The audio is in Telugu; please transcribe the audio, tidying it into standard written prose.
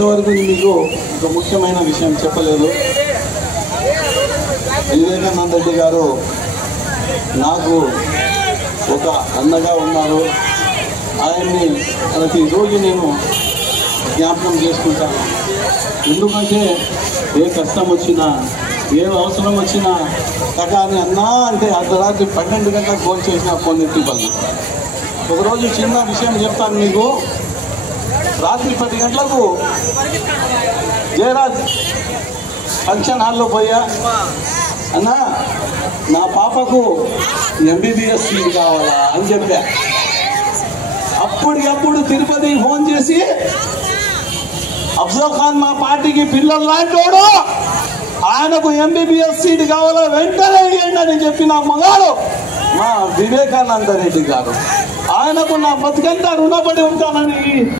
ఇంతవరకు మీకు ఒక ముఖ్యమైన విషయం చెప్పలేదు. వివేకానంద రెడ్డి గారు నాకు ఒక అన్నగా ఉన్నారు. ఆయన్ని ప్రతిరోజు నేను జ్ఞాపకం చేసుకుంటాను. ఎందుకంటే ఏ కష్టం వచ్చినా ఏ అవసరం వచ్చినా కానీ అన్నా అంటే అర్ధరాత్రి 12 గంటలకు ఫోన్ చేసిన ఫోన్ ఎత్తిపల్లి. ఒకరోజు చిన్న విషయం చెప్తాను మీకు. రాత్రి 10 గంటలకు జయరాజ్ ఫంక్షన్ హాల్లో పోయా, అన్నా నా పాపకు MBBS సీట్ కావాలా అని చెప్పా. అప్పటికప్పుడు తిరుపతికి ఫోన్ చేసి, అఫ్జల్ ఖాన్ మా పార్టీకి పిల్లలు లాంటోడు, ఆయనకు MBBS సీట్ కావాలా వెంటనే ఇవ్వండి అని చెప్పిన మగాడు మా వివేకానంద రెడ్డి గారు. ఆయనకు నా బతుకంతా రుణపడి ఉంటానని